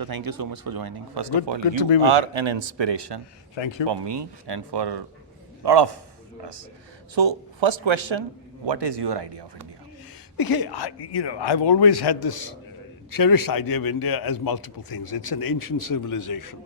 So thank you so much for joining. First Good- of all, good to be you with are you. an inspiration Thank you. for me and for a lot of us. So first question, what is your idea of India? Okay, I've always had this cherished idea of India as multiple things. It's an ancient civilization.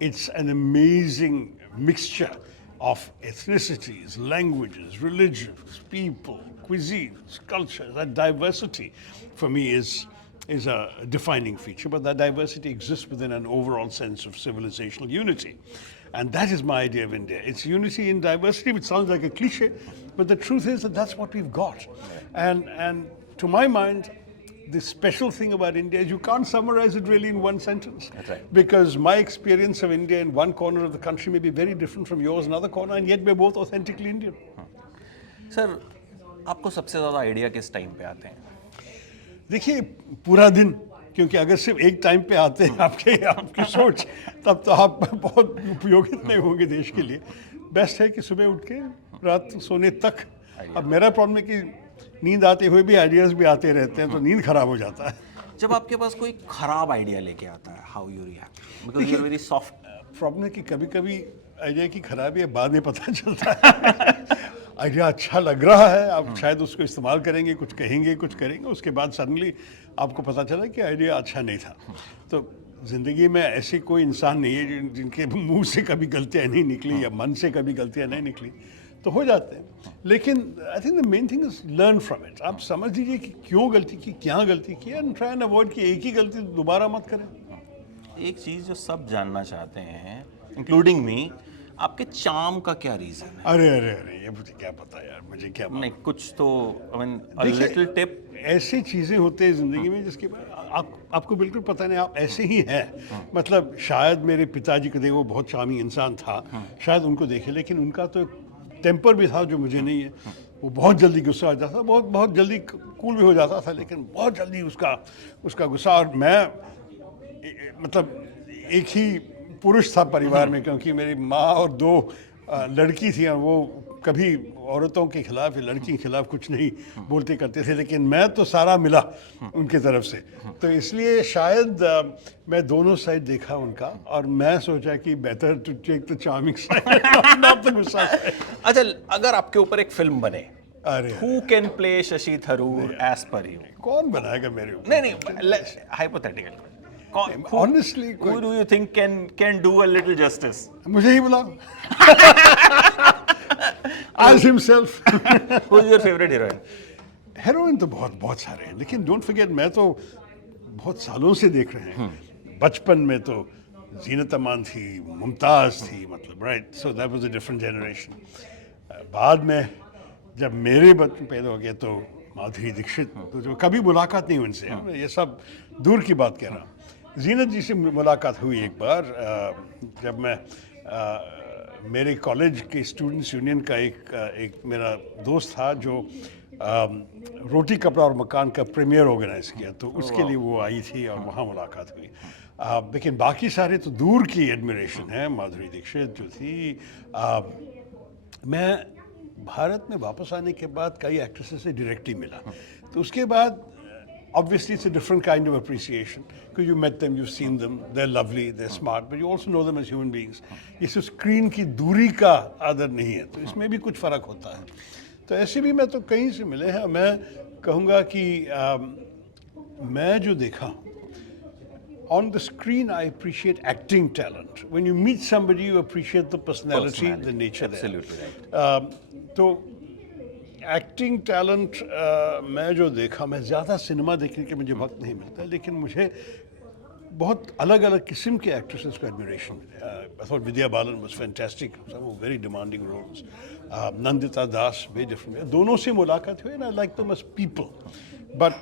It's an amazing mixture of ethnicities, languages, religions, people, cuisines, cultures. That diversity, for me, is a defining feature. But that diversity exists within an overall sense of civilizational unity. And that is my idea of India. It's unity in diversity, which sounds like a cliche, but the truth is that that's what we've got. And to my mind, the special thing about India is you can't summarize it really in one sentence. That's right. Because my experience of India in one corner of the country may be very different from yours in another corner, and yet we're both authentically Indian. Sir, आपको सबसे ज़्यादा idea किस time पे आते हैं? देखिए, पूरा दिन, क्योंकि अगर सिर्फ एक टाइम पे आते हैं आपकी सोच, तब तो आप बहुत उपयोगित नहीं होंगे देश के लिए। बेस्ट है कि सुबह उठ के रात सोने तक। अब मेरा प्रॉब्लम है कि नींद आते हुए भी आइडियाज़ भी आते रहते हैं, तो नींद खराब हो जाता है। जब आपके पास कोई खराब आइडिया लेके आता है, how you react? Because you are very soft. Problem है कि कभी कभी आइडिया की खराबी है बाद में पता चलता है। आइडिया अच्छा लग रहा है, आप शायद उसको इस्तेमाल करेंगे, कुछ कहेंगे, कुछ करेंगे, उसके बाद सडनली आपको पता चला कि आइडिया अच्छा नहीं था। तो ज़िंदगी में ऐसी कोई इंसान नहीं है जिनके मुंह से कभी गलतियाँ नहीं निकली या मन से कभी गलतियाँ नहीं निकली, तो हो जाते हैं। लेकिन I think the main thing is learn from it. आप समझ लीजिए कि क्यों गलती की, क्या गलती की, एंड ट्राई एंड अवॉइड कि एक ही गलती दोबारा मत करें। एक चीज़ जो सब जानना चाहते हैं, इंक्लूडिंग मी, आपके चार्म का क्या रीज़न है? अरे अरे अरे, ये मुझे क्या पता यार, मुझे क्या नहीं, कुछ तो आई मीन अ देखिए, लिटिल टिप. ऐसी चीज़ें होती हैं ज़िंदगी में जिसके बाद आपको बिल्कुल पता नहीं, आप ऐसे ही हैं। मतलब शायद मेरे पिताजी को देखो, बहुत चार्मिंग इंसान था, शायद उनको देखे, लेकिन उनका तो टेम्पर भी था जो मुझे नहीं है। वो बहुत जल्दी गुस्सा आ जाता था, बहुत बहुत जल्दी कूल भी हो जाता था, लेकिन बहुत जल्दी उसका गुस्सा। और मैं मतलब एक ही पुरुष था परिवार में, क्योंकि मेरी माँ और दो लड़की थी, और वो कभी औरतों के खिलाफ या लड़की के खिलाफ कुछ नहीं बोलते करते थे, लेकिन मैं तो सारा मिला उनके तरफ से। तो इसलिए शायद मैं दोनों साइड देखा उनका, और मैं सोचा कि better to take the charming side not the गुस्सा साइड। अच्छा, अगर आपके ऊपर एक फिल्म बने, अरे who can play Shashi Tharoor as per you? कौन बनाएगा मेरे ऊपर? नहीं, hypothetical. Honestly, who do you think can do a little justice? मुझे ही बुलाओ। As himself. Who is your favorite heroine? Heroin तो बहुत बहुत सारे हैं, लेकिन डोंट फॉरगेट, मैं तो बहुत सालों से देख रहे हैं। बचपन में तो जीनत अमान थी, मुमताज़ थी, मतलब right, so that was a different generation. बाद में जब मेरे बच्चे पैदा हो गए तो माधुरी दीक्षित, तो जो कभी मुलाकात नहीं उनसे, ये सब दूर की बात कह रहा हूँ। जीनत जी से मुलाकात हुई एक बार, जब मैं मेरे कॉलेज के स्टूडेंट्स यूनियन का एक मेरा दोस्त था जो रोटी कपड़ा और मकान का प्रीमियर ऑर्गेनाइज किया, तो उसके लिए वो आई थी और वहाँ मुलाकात हुई। लेकिन बाकी सारे तो दूर की एडमिरेशन है। माधुरी दीक्षित जो थी, मैं भारत में वापस आने के बाद कई एक्ट्रेसेस से डायरेक्टली मिला, तो उसके बाद obviously it's a different kind of appreciation because you met them, you've seen them, they're lovely, they're smart, but you also know them as human beings. ये सिर्फ स्क्रीन की दूरी का आदर नहीं है, तो इसमें भी कुछ फ़र्क होता है। तो ऐसे भी मैं तो कहीं से मिले हैं। मैं कहूँगा कि मैं जो देखा on the screen, I appreciate acting talent. When you meet somebody, you appreciate the personality, the nature Absolutely there. right. तो एक्टिंग टैलेंट मैं जो देखा, मैं ज़्यादा सिनेमा देखने के मुझे वक्त नहीं मिलता, लेकिन मुझे बहुत अलग अलग किस्म के एक्ट्रेसेस को एडमिरेशन मिले। I thought Vidya Balan was fantastic, some very demanding roles. Nandita Das, very different. दोनों से मुलाकात हुई, and I like them as people, but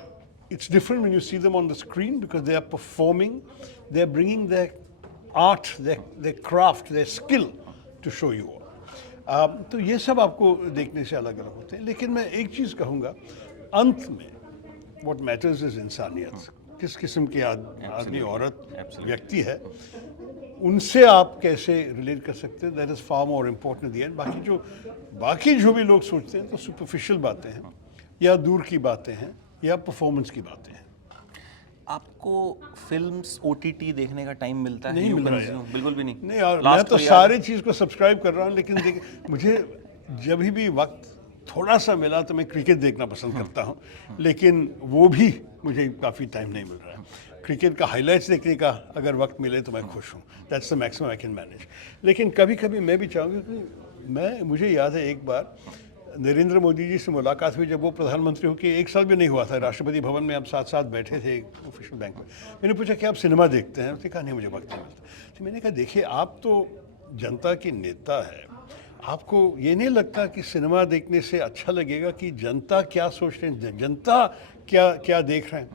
it's different when you see them on the screen because they are performing, they are bringing their art, their craft, their skill to show you all. तो ये सब आपको देखने से अलग अलग होते हैं, लेकिन मैं एक चीज़ कहूँगा, अंत में what matters is इंसानियत। किस किस्म के आदमी, औरत, व्यक्ति है, उनसे आप कैसे रिलेट कर सकते हैं, that is far more important at the end. बाकी जो भी लोग सोचते हैं तो सुपरफिशियल बातें हैं, या दूर की बातें हैं, या परफॉर्मेंस की बातें हैं। आपको फिल्म्स ओटीटी देखने का टाइम मिलता है? नहीं You मिल रहा है consume? बिल्कुल भी नहीं। नहीं यार, Last मैं तो कोई याद सारी चीज़ को सब्सक्राइब कर रहा हूँ, लेकिन मुझे जब भी वक्त थोड़ा सा मिला तो मैं क्रिकेट देखना पसंद करता हूँ, लेकिन वो भी मुझे काफ़ी टाइम नहीं मिल रहा है। क्रिकेट का हाइलाइट्स देखने का अगर वक्त मिले तो मैं खुश हूँ, that's the maximum I can manage. लेकिन कभी कभी मैं भी चाहूँगा कि मुझे याद है एक बार नरेंद्र मोदी जी से मुलाकात हुई जब वो प्रधानमंत्री हो के 1 साल भी नहीं हुआ था, राष्ट्रपति भवन में हम साथ साथ बैठे थे ऑफिशियल बैंक में। मैंने पूछा कि आप सिनेमा देखते हैं? उसने कहा नहीं, मुझे वक्त नहीं मिलता। तो मैंने कहा देखिए, आप तो जनता के नेता है, आपको ये नहीं लगता कि सिनेमा देखने से अच्छा लगेगा कि जनता क्या सोच रहे हैं, जनता क्या क्या देख रहे हैं?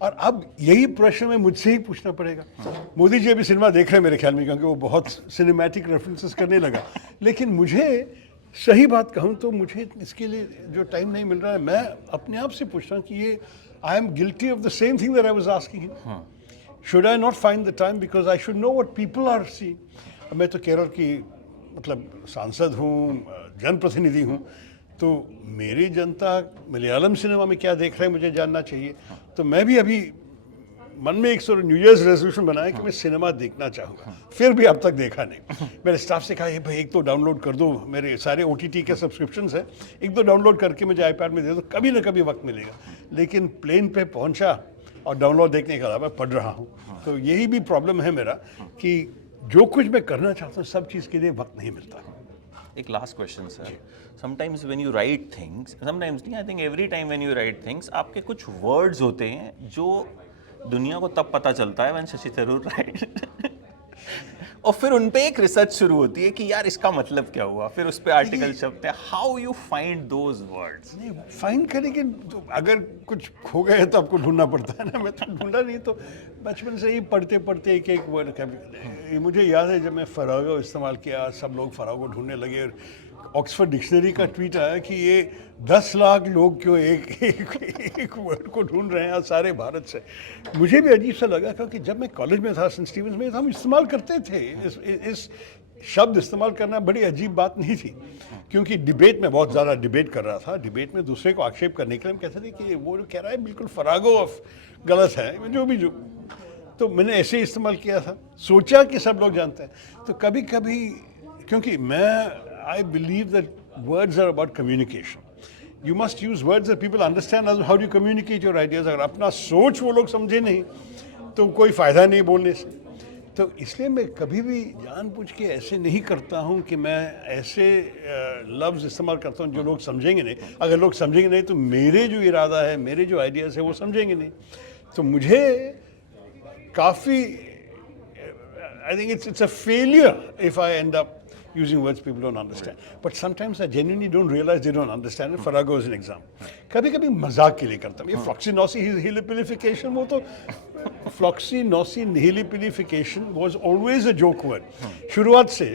और अब यही प्रश्न में मुझसे ही पूछना पड़ेगा। मोदी जी अभी सिनेमा देख रहे हैं मेरे ख्याल में, क्योंकि वो बहुत सिनेमैटिक रेफरेंसेस करने लगा। लेकिन मुझे सही बात कहूँ तो मुझे इसके लिए जो टाइम नहीं मिल रहा है, मैं अपने आप से पूछ रहा हूँ कि ये I am guilty of the same thing that I was asking him. Should I not find the time because I should know what people are seeing. मैं तो केरल की मतलब सांसद हूँ, जनप्रतिनिधि हूँ, तो मेरी जनता मलयालम सिनेमा में क्या देख रहे हैं मुझे जानना चाहिए। तो मैं भी अभी मन में एक न्यू ईयर्स रेजोल्यूशन बनाया कि मैं सिनेमा देखना चाहूँगा, फिर भी अब तक देखा नहीं। मेरे स्टाफ से कहा ये भाई एक तो डाउनलोड कर दो, मेरे सारे OTT के सब्सक्रिप्शंस हैं, एक दो डाउनलोड करके मुझे iPad में दे दो, कभी ना कभी वक्त मिलेगा। लेकिन प्लेन पे पहुंचा और डाउनलोड देखने के अलावा पढ़ रहा हूँ। तो यही भी प्रॉब्लम है मेरा कि जो कुछ मैं करना चाहता हूँ सब चीज़ के लिए वक्त नहीं मिलता। एक last question sir, sometimes when you write things, sometimes नहीं, I think every time when you write things, आपके कुछ वर्ड्स होते हैं जो दुनिया को तब पता चलता है व्हेन शशि थरूर राइट और फिर उन पे एक रिसर्च शुरू होती है कि यार इसका मतलब क्या हुआ, फिर उस पे आर्टिकल छपते हैं। How you find those words? नहीं फाइंड करें कि तो अगर कुछ खो गए तो आपको ढूंढना पड़ता है ना, मैं तो ढूंढा नहीं, तो बचपन से ही पढ़ते पढ़ते एक एक वर्ड। मुझे याद है जब मैं फरागो इस्तेमाल किया, सब लोग फरागो ढूंढने लगे, और ऑक्सफोर्ड डिक्शनरी का ट्वीट आया कि ये 10 लाख लोग क्यों एक वर्ड को ढूंढ रहे हैं सारे भारत से। मुझे भी अजीब सा लगा, क्योंकि जब मैं कॉलेज में था सेंट स्टीवेंस में, हम इस्तेमाल करते थे इस शब्द इस्तेमाल करना बड़ी अजीब बात नहीं थी, क्योंकि डिबेट में बहुत ज़्यादा डिबेट कर रहा था। डिबेट में दूसरे को आक्षेप करने के लिए हम कहते थे कि वो जो कह रहा है बिल्कुल फरागो ऑफ गलत है, जो तो मैंने ऐसे ही इस्तेमाल किया था, सोचा कि सब लोग जानते हैं। तो कभी कभी क्योंकि I believe that words are about communication. You must use words that people understand. How do you communicate your ideas? अगर अपना सोच वो लोग समझे नहीं तो कोई फ़ायदा नहीं बोलने से। तो इसलिए मैं कभी भी जानबूझ के ऐसे नहीं करता हूँ कि मैं ऐसे लफ्ज़ इस्तेमाल करता हूँ जो लोग समझेंगे नहीं। अगर लोग समझेंगे नहीं तो मेरे जो इरादा है, मेरे जो आइडियाज़ है वो समझेंगे नहीं। तो मुझे काफ़ी I think it's a failure if I end up using words people don't understand. But sometimes I genuinely don't realize they don't understand it. Farago is an example. कभी कभी मजाक के लिए करता हूँ। ये फ्लॉक्सीनोसिलिफिकेशन, वो तो फ्लॉक्सीनोसिलिफिकेशन was always a joke word. शुरुआत से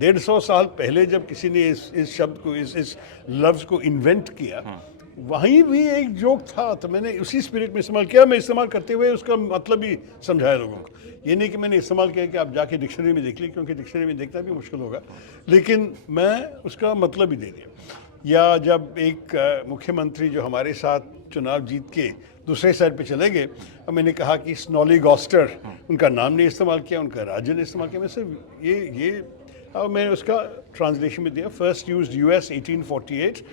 150 साल पहले जब किसी ने इस शब्द को, इस लफ्ज़ को इन्वेंट किया, वहीं भी एक जोक था, तो मैंने उसी स्पिरिट में इस्तेमाल किया। मैं इस्तेमाल करते हुए उसका मतलब ही समझाया लोगों को। ये नहीं कि मैंने इस्तेमाल किया कि आप जाके डिक्शनरी में देख ली, क्योंकि डिक्शनरी में देखना भी मुश्किल होगा, लेकिन मैं उसका मतलब ही दे दिया। या जब एक मुख्यमंत्री जो हमारे साथ चुनाव जीत के दूसरे साइड पे चले गए, और मैंने कहा कि स्नॉली गॉस्टर, उनका नाम नहीं इस्तेमाल किया, उनका राज्य ने इस्तेमाल किया। मैं सिर्फ ये और मैंने उसका ट्रांसलेशन में दिया। First used US 1848,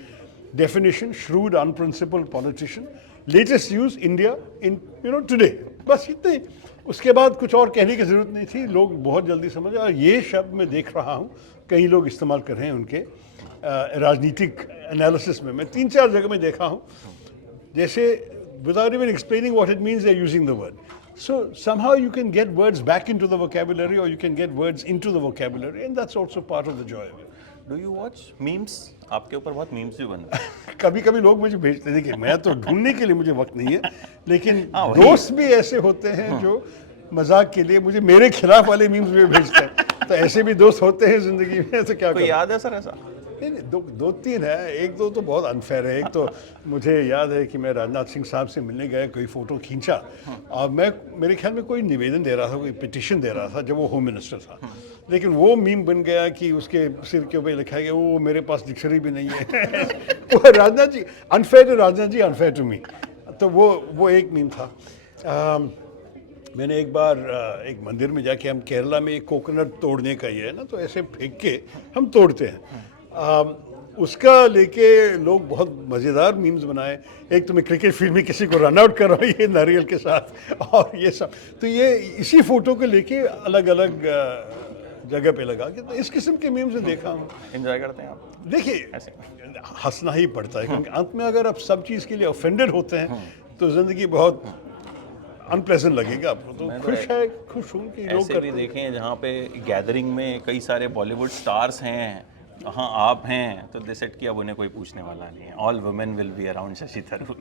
definition shrewd unprincipled politician, latest use India in today। बस इतने ही, उसके बाद कुछ और कहने की ज़रूरत नहीं थी, लोग बहुत जल्दी समझ। और ये शब्द मैं देख रहा हूँ कई लोग इस्तेमाल कर रहे हैं उनके राजनीतिक एनालिसिस में। मैं 3-4 जगह में देखा हूँ, जैसे without even explaining what it means they're using the word. So somehow you can get words back into the vocabulary, or you can get words into the vocabulary, and that's also part of the joy of it. Do you watch memes? आपके ऊपर बहुत memes भी बनते हैं। कभी कभी लोग मुझे भेजते हैं, देखिए मैं तो ढूंढने के लिए मुझे वक्त नहीं है, लेकिन वही। दोस्त भी ऐसे होते हैं जो मजाक के लिए मुझे मेरे खिलाफ वाले मीम्स भी भेजते हैं। तो ऐसे भी दोस्त होते हैं जिंदगी में, तो क्या कोई याद है सर ऐसा? नहीं, दो तीन है। एक दो तो बहुत अनफेयर है। एक तो मुझे याद है कि मैं राजनाथ सिंह साहब से मिलने गया, कोई फ़ोटो खींचा, और मैं मेरे ख्याल में कोई निवेदन दे रहा था, कोई पिटिशन दे रहा था जब वो होम मिनिस्टर था, लेकिन वो मीम बन गया कि उसके सिर के ऊपर लिखा गया वो मेरे पास डिक्शनरी भी नहीं है। वो Rajnath ji unfair to Rajnath ji, unfair to me. तो वो एक मीम था। मैंने एक बार एक मंदिर में जाके, हम केरला में एक कोकोनट तोड़ने का ये है ना, तो ऐसे फेंक के हम तोड़ते हैं। उसका लेके लोग बहुत मज़ेदार मीम्स बनाए। एक तो मैं क्रिकेट फील्ड में किसी को रन आउट कर रहा हूँ ये नारियल के साथ, और ये सब, तो ये इसी फोटो को लेके अलग अलग जगह पे लगा के, तो इस किस्म के मीम्स में देखा हूँ। एंजॉय करते हैं आप? देखिए, ऐसे हंसना ही पड़ता है, क्योंकि अंत में अगर आप सब चीज़ के लिए ऑफेंडेड होते हैं तो ज़िंदगी बहुत अनप्लेजेंट लगेगा आपको। तो मैं तो खुश हूँ कि लोग ऐसे भी देखे हैं जहाँ पे गैदरिंग में कई सारे बॉलीवुड स्टार्स हैं, हाँ आप हैं, तो दे सेट कि अब उन्हें कोई पूछने वाला नहीं है, all women will be around Shashi Tharoor.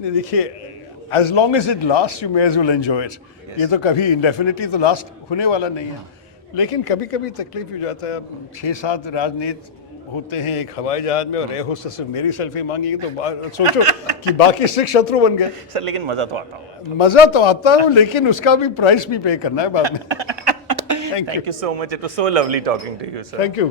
नहीं, देखिए, as long as it last you may as well enjoy it. ये तो कभी इंडेफिनिटली तो लास्ट होने वाला नहीं है, लेकिन कभी कभी तकलीफ हो जाता है। अब 6-7 राजनीति होते हैं एक हवाई जहाज में, और एयर होस्टेस से मेरी सेल्फी मांगेगी तो सोचो कि बाकी 6 शत्रु बन गए। सर लेकिन मज़ा तो आता होगा। मज़ा तो आता है, लेकिन उसका भी प्राइस भी पे करना है बाद में। Thank you so much. It was so lovely talking to you, sir. Thank you.